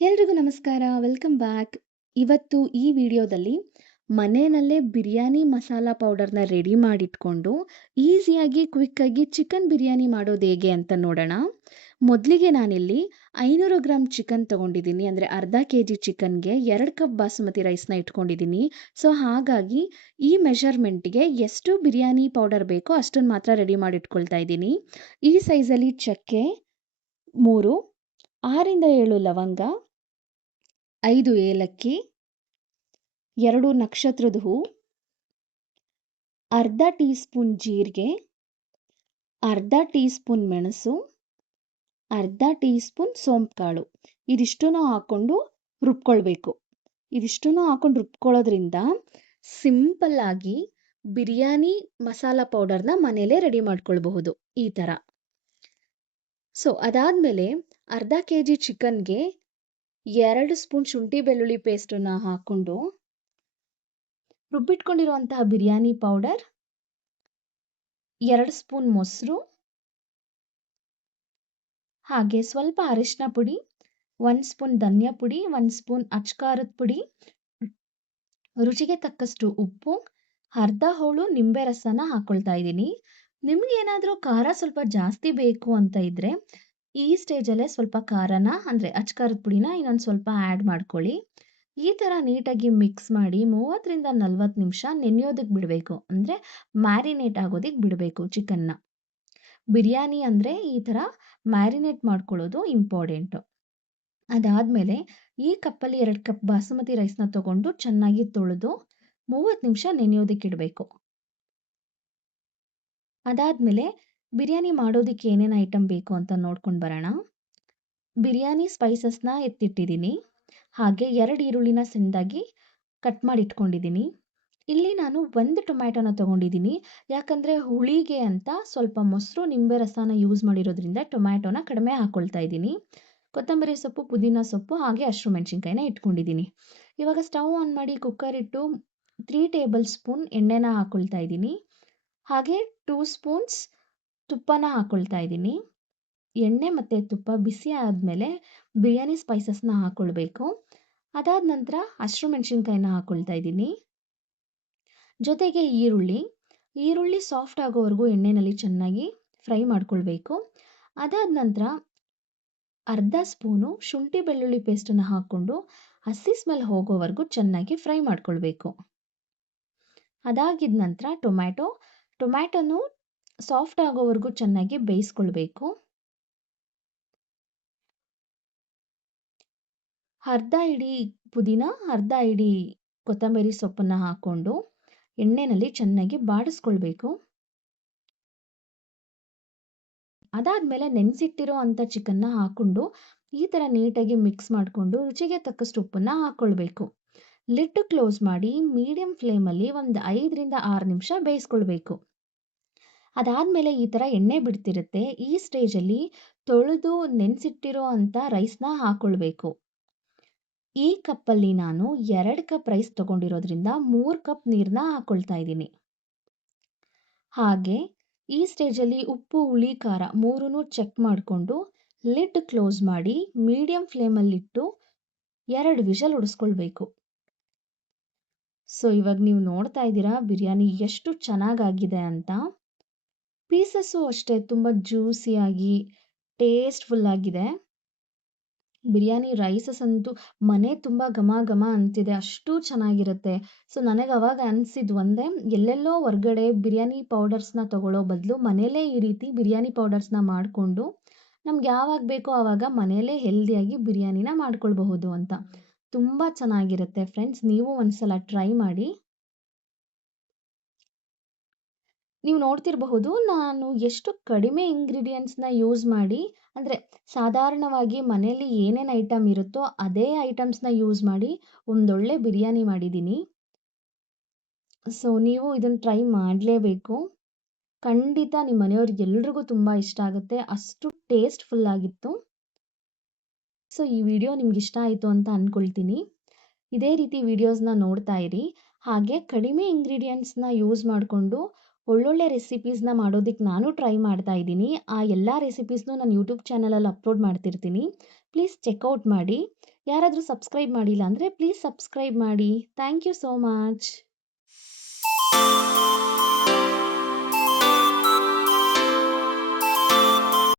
ಎಲ್ರಿಗೂ ನಮಸ್ಕಾರ. Welcome back. ಇವತ್ತು ಈ ವಿಡಿಯೋದಲ್ಲಿ ಮನೆಯಲ್ಲೇ ಬಿರಿಯಾನಿ ಮಸಾಲ ಪೌಡರ್‌ನ ರೆಡಿ ಮಾಡಿಟ್ಕೊಂಡು, ಈಸಿಯಾಗಿ, ಕ್ವಿಕ್ಕಾಗಿ ಚಿಕನ್ ಬಿರಿಯಾನಿ ಮಾಡೋದು ಹೇಗೆ ಅಂತ ನೋಡೋಣ. ಮೊದಲಿಗೆ ನಾನಿಲ್ಲಿ 500 ಗ್ರಾಂ ಚಿಕನ್ ತಗೊಂಡಿದ್ದೀನಿ. ಅಂದರೆ ಅರ್ಧ ಕೆಜಿ ಚಿಕನ್‌ಗೆ 2 ಕಪ್ ಬಾಸುಮತಿ ರೈಸ್‌ನ ಇಟ್ಕೊಂಡಿದ್ದೀನಿ. ಸೊ ಹಾಗಾಗಿ ಈ ಮೆಷರ್‌ಮೆಂಟ್‌ಗೆ ಎಷ್ಟು ಬಿರಿಯಾನಿ ಪೌಡರ್ ಬೇಕೋ ಅಷ್ಟನ್ನು ಮಾತ್ರ ರೆಡಿ ಮಾಡಿಟ್ಕೊಳ್ತಾ ಇದ್ದೀನಿ. ಈ ಸೈಜಲ್ಲಿ ಚಕ್ಕೆ 3, 6ರಿಂದ 7 ಲವಂಗ, 5 ಏಲಕ್ಕಿ, 2 ನಕ್ಷತ್ರದ ಹೂ, ಅರ್ಧ ಟೀ ಸ್ಪೂನ್ ಜೀರಿಗೆ, ಅರ್ಧ ಟೀ ಸ್ಪೂನ್ ಮೆಣಸು, ಅರ್ಧ ಟೀ ಸ್ಪೂನ್ ಸೋಂಪು ಕಾಳು. ಇದಿಷ್ಟನ್ನು ಹಾಕ್ಕೊಂಡು ರುಬ್ಕೊಳ್ಬೇಕು. ಇದಿಷ್ಟನ್ನು ಹಾಕೊಂಡು ರುಬ್ಕೊಳ್ಳೋದ್ರಿಂದ ಸಿಂಪಲ್ಲಾಗಿ ಬಿರಿಯಾನಿ ಮಸಾಲ ಪೌಡರ್ನ ಮನೇಲೇ ರೆಡಿ ಮಾಡ್ಕೊಳ್ಬಹುದು ಈ ಥರ. ಸೊ ಅದಾದಮೇಲೆ ಅರ್ಧ ಕೆಜಿ ಚಿಕನ್ಗೆ 2 ಸ್ಪೂನ್ ಶುಂಠಿ ಬೆಳ್ಳುಳ್ಳಿ ಪೇಸ್ಟನ್ನು ಹಾಕ್ಕೊಂಡು ರುಬ್ಬಿಟ್ಕೊಂಡಿರುವಂತಹ ಬಿರಿಯಾನಿ ಪೌಡರ್, 2 ಸ್ಪೂನ್ ಮೊಸರು, ಹಾಗೆ ಸ್ವಲ್ಪ ಅರಿಶಿನ ಪುಡಿ, 1 ಸ್ಪೂನ್ ಧನಿಯಾ ಪುಡಿ, 1 ಸ್ಪೂನ್ ಅಚ್ಕಾರದ ಪುಡಿ, ರುಚಿಗೆ ತಕ್ಕಷ್ಟು ಉಪ್ಪು, ಅರ್ಧ ಹೋಳು ನಿಂಬೆ ರಸನ ಹಾಕ್ಕೊಳ್ತಾ ಇದ್ದೀನಿ. ನಿಮ್ಗೆ ಏನಾದರೂ ಖಾರ ಸ್ವಲ್ಪ ಜಾಸ್ತಿ ಬೇಕು ಅಂತ ಇದ್ದರೆ ಈ ಸ್ಟೇಜಲ್ಲೇ ಸ್ವಲ್ಪ ಖಾರನ ಅಂದರೆ ಅಚ್ಕಾರದ ಪುಡಿನ ಇನ್ನೊಂದು ಸ್ವಲ್ಪ ಆ್ಯಡ್ ಮಾಡ್ಕೊಳ್ಳಿ. ಈ ಥರ ನೀಟಾಗಿ ಮಿಕ್ಸ್ ಮಾಡಿ 30ರಿಂದ 40 ನಿಮಿಷ ನೆನೆಯೋದಕ್ಕೆ ಬಿಡಬೇಕು. ಅಂದರೆ ಮ್ಯಾರಿನೇಟ್ ಆಗೋದಕ್ಕೆ ಬಿಡಬೇಕು ಚಿಕನ್ನ. ಬಿರಿಯಾನಿ ಅಂದರೆ ಈ ಥರ ಮ್ಯಾರಿನೇಟ್ ಮಾಡ್ಕೊಳ್ಳೋದು ಇಂಪಾರ್ಟೆಂಟು. ಅದಾದಮೇಲೆ ಈ ಕಪ್ಪಲ್ಲಿ 2 ಕಪ್ ಬಾಸುಮತಿ ರೈಸ್ನ ತೊಗೊಂಡು ಚೆನ್ನಾಗಿ ತೊಳೆದು 30 ನಿಮಿಷ ನೆನೆಯೋದಕ್ಕೆ ಇಡಬೇಕು. ಅದಾದಮೇಲೆ ಬಿರಿಯಾನಿ ಮಾಡೋದಕ್ಕೆ ಏನೇನು ಐಟಮ್ ಬೇಕು ಅಂತ ನೋಡ್ಕೊಂಡು ಬರೋಣ. ಬಿರಿಯಾನಿ ಸ್ಪೈಸಸ್ನ ಎತ್ತಿಟ್ಟಿದ್ದೀನಿ. ಹಾಗೆ 2 ಈರುಳ್ಳಿನ ಸಣ್ಣದಾಗಿ ಕಟ್ ಮಾಡಿ ಇಟ್ಕೊಂಡಿದ್ದೀನಿ. ಇಲ್ಲಿ ನಾನು 1 ಟೊಮ್ಯಾಟೊನ ತೊಗೊಂಡಿದ್ದೀನಿ. ಯಾಕಂದರೆ ಹುಳಿಗೆ ಅಂತ ಸ್ವಲ್ಪ ಮೊಸರು ನಿಂಬೆ ರಸನ ಯೂಸ್ ಮಾಡಿರೋದ್ರಿಂದ ಟೊಮ್ಯಾಟೊನ ಕಡಿಮೆ ಹಾಕ್ಕೊಳ್ತಾ ಇದ್ದೀನಿ. ಕೊತ್ತಂಬರಿ ಸೊಪ್ಪು, ಪುದೀನ ಸೊಪ್ಪು ಹಾಗೆ ಹಸಿರು ಮೆಣಸಿನ್ಕಾಯಿನ ಇಟ್ಕೊಂಡಿದ್ದೀನಿ. ಇವಾಗ ಸ್ಟವ್ ಆನ್ ಮಾಡಿ ಕುಕ್ಕರ್ ಇಟ್ಟು 3 ಟೇಬಲ್ ಸ್ಪೂನ್ ಎಣ್ಣೆನ ಹಾಕ್ಕೊಳ್ತಾ ಇದ್ದೀನಿ. ಹಾಗೆ 2 ಸ್ಪೂನ್ಸ್ ತುಪ್ಪನ ಹಾಕ್ಕೊಳ್ತಾ ಇದ್ದೀನಿ. ಎಣ್ಣೆ ಮತ್ತು ತುಪ್ಪ ಬಿಸಿ ಆದಮೇಲೆ ಬಿರಿಯಾನಿ ಸ್ಪೈಸಸ್ನ ಹಾಕ್ಕೊಳ್ಬೇಕು. ಅದಾದ ನಂತರ ಹಸಿರು ಮೆಣಸಿನ್ಕಾಯಿನ ಹಾಕ್ಕೊಳ್ತಾ ಇದ್ದೀನಿ. ಜೊತೆಗೆ ಈರುಳ್ಳಿ ಸಾಫ್ಟ್ ಆಗೋವರೆಗೂ ಎಣ್ಣೆಯಲ್ಲಿ ಚೆನ್ನಾಗಿ ಫ್ರೈ ಮಾಡ್ಕೊಳ್ಬೇಕು. ಅದಾದ ನಂತರ ಅರ್ಧ ಸ್ಪೂನು ಶುಂಠಿ ಬೆಳ್ಳುಳ್ಳಿ ಪೇಸ್ಟನ್ನು ಹಾಕ್ಕೊಂಡು ಹಸಿ ಸ್ಮೆಲ್ ಹೋಗೋವರೆಗೂ ಚೆನ್ನಾಗಿ ಫ್ರೈ ಮಾಡ್ಕೊಳ್ಬೇಕು. ಅದಾಗಿದ ನಂತರ ಟೊಮ್ಯಾಟೊನು ಸಾಫ್ಟ್ ಆಗೋವರೆಗೂ ಚೆನ್ನಾಗಿ ಬೇಯಿಸ್ಕೊಳ್ಬೇಕು. ಅರ್ಧ ಇಡೀ ಪುದೀನ, ಅರ್ಧ ಇಡೀ ಕೊತ್ತಂಬರಿ ಸೊಪ್ಪನ್ನು ಹಾಕ್ಕೊಂಡು ಎಣ್ಣೆಯಲ್ಲಿ ಚೆನ್ನಾಗಿ ಬಾಡಿಸ್ಕೊಳ್ಬೇಕು. ಅದಾದಮೇಲೆ ನೆನೆಸಿಟ್ಟಿರೋ ಅಂಥ ಚಿಕನ್ನ ಹಾಕ್ಕೊಂಡು ಈ ಥರ ನೀಟಾಗಿ ಮಿಕ್ಸ್ ಮಾಡಿಕೊಂಡು ರುಚಿಗೆ ತಕ್ಕಷ್ಟು ಉಪ್ಪನ್ನು ಹಾಕ್ಕೊಳ್ಬೇಕು. ಲಿಡ್ ಕ್ಲೋಸ್ ಮಾಡಿ ಮೀಡಿಯಂ ಫ್ಲೇಮಲ್ಲಿ ಒಂದು 5ರಿಂದ 6 ನಿಮಿಷ ಬೇಯಿಸ್ಕೊಳ್ಬೇಕು. ಅದಾದಮೇಲೆ ಈ ಥರ ಎಣ್ಣೆ ಬಿಡ್ತಿರುತ್ತೆ. ಈ ಸ್ಟೇಜಲ್ಲಿ ತೊಳೆದು ನೆನೆಸಿಟ್ಟಿರೋ ಅಂಥ ರೈಸ್ನ ಹಾಕ್ಕೊಳ್ಬೇಕು. ಈ ಕಪ್ಪಲ್ಲಿ ನಾನು 2 ಕಪ್ ರೈಸ್ ತೊಗೊಂಡಿರೋದ್ರಿಂದ 3 ಕಪ್ ನೀರನ್ನ ಹಾಕ್ಕೊಳ್ತಾ ಇದ್ದೀನಿ. ಹಾಗೆ ಈ ಸ್ಟೇಜಲ್ಲಿ ಉಪ್ಪು, ಹುಳಿ, ಖಾರ 3ನೂ ಚೆಕ್ ಮಾಡಿಕೊಂಡು ಲಿಡ್ ಕ್ಲೋಸ್ ಮಾಡಿ ಮೀಡಿಯಂ ಫ್ಲೇಮಲ್ಲಿಟ್ಟು 2 ವಿಷಲ್ ಹೊಡೆಸ್ಕೊಳ್ಬೇಕು. ಸೊ ಇವಾಗ ನೀವು ನೋಡ್ತಾ ಇದ್ದೀರಾ ಬಿರಿಯಾನಿ ಎಷ್ಟು ಚೆನ್ನಾಗಾಗಿದೆ ಅಂತ. ಪೀಸಸ್ಸು ಅಷ್ಟೇ ತುಂಬ ಜ್ಯೂಸಿಯಾಗಿ ಟೇಸ್ಟ್ಫುಲ್ ಆಗಿದೆ. ಬಿರಿಯಾನಿ ರೈಸಸ್ ಅಂತೂ ಮನೆ ತುಂಬ ಘಮ ಘಮ ಅಂತಿದೆ, ಅಷ್ಟು ಚೆನ್ನಾಗಿರುತ್ತೆ. ಸೊ ನನಗೆ ಅವಾಗ ಅನಿಸಿದ್ದು ಒಂದೇ, ಎಲ್ಲೆಲ್ಲೋ ಹೊರ್ಗಡೆ ಬಿರಿಯಾನಿ ಪೌಡರ್ಸ್ನ ತೊಗೊಳ್ಳೋ ಬದಲು ಮನೇಲೇ ಈ ರೀತಿ ಬಿರಿಯಾನಿ ಪೌಡರ್ಸ್ನ ಮಾಡಿಕೊಂಡು ನಮ್ಗೆ ಯಾವಾಗ ಬೇಕೋ ಆವಾಗ ಮನೇಲೇ ಹೆಲ್ದಿಯಾಗಿ ಬಿರಿಯಾನಿನ ಮಾಡ್ಕೊಳ್ಬಹುದು ಅಂತ. ತುಂಬ ಚೆನ್ನಾಗಿರುತ್ತೆ ಫ್ರೆಂಡ್ಸ್, ನೀವು ಒಂದ್ಸಲ ಟ್ರೈ ಮಾಡಿ. ನೀವು ನೋಡ್ತಿರಬಹುದು ನಾನು ಎಷ್ಟು ಕಡಿಮೆ ಇಂಗ್ರೀಡಿಯೆಂಟ್ಸ್ನ ಯೂಸ್ ಮಾಡಿ, ಅಂದರೆ ಸಾಧಾರಣವಾಗಿ ಮನೆಯಲ್ಲಿ ಏನೇನು ಐಟಮ್ ಇರುತ್ತೋ ಅದೇ ಐಟಮ್ಸ್ನ ಯೂಸ್ ಮಾಡಿ ಒಂದೊಳ್ಳೆ ಬಿರಿಯಾನಿ ಮಾಡಿದ್ದೀನಿ. ಸೊ ನೀವು ಇದನ್ನು ಟ್ರೈ ಮಾಡಲೇಬೇಕು. ಖಂಡಿತ ನಿಮ್ಮ ಮನೆಯವ್ರಿಗೆ ಎಲ್ರಿಗೂ ತುಂಬ ಇಷ್ಟ ಆಗುತ್ತೆ, ಅಷ್ಟು ಟೇಸ್ಟ್ಫುಲ್ ಆಗಿತ್ತು. ಸೊ ಈ ವಿಡಿಯೋ ನಿಮ್ಗೆ ಇಷ್ಟ ಆಯಿತು ಅಂತ ಅಂದ್ಕೊಳ್ತೀನಿ. ಇದೇ ರೀತಿ ವಿಡಿಯೋಸ್ನ ನೋಡ್ತಾ ಇರಿ. ಹಾಗೆ ಕಡಿಮೆ ಇಂಗ್ರೀಡಿಯೆಂಟ್ಸ್ನ ಯೂಸ್ ಮಾಡಿಕೊಂಡು ಒಳ್ಳೊಳ್ಳೆ ರೆಸಿಪೀಸ್ನ ಮಾಡೋದಕ್ಕೆ ನಾನು ಟ್ರೈ ಮಾಡ್ತಾ ಇದ್ದೀನಿ. ಆ ಎಲ್ಲ ರೆಸಿಪೀಸ್ನೂ ನಾನು ಯೂಟ್ಯೂಬ್ ಚಾನಲಲ್ಲಿ ಅಪ್ಲೋಡ್ ಮಾಡ್ತಿರ್ತೀನಿ. ಪ್ಲೀಸ್ ಚೆಕ್ಔಟ್ ಮಾಡಿ. ಯಾರಾದರೂ ಸಬ್ಸ್ಕ್ರೈಬ್ ಮಾಡಿಲ್ಲ ಅಂದರೆ ಪ್ಲೀಸ್ ಸಬ್ಸ್ಕ್ರೈಬ್ ಮಾಡಿ. Thank you so much.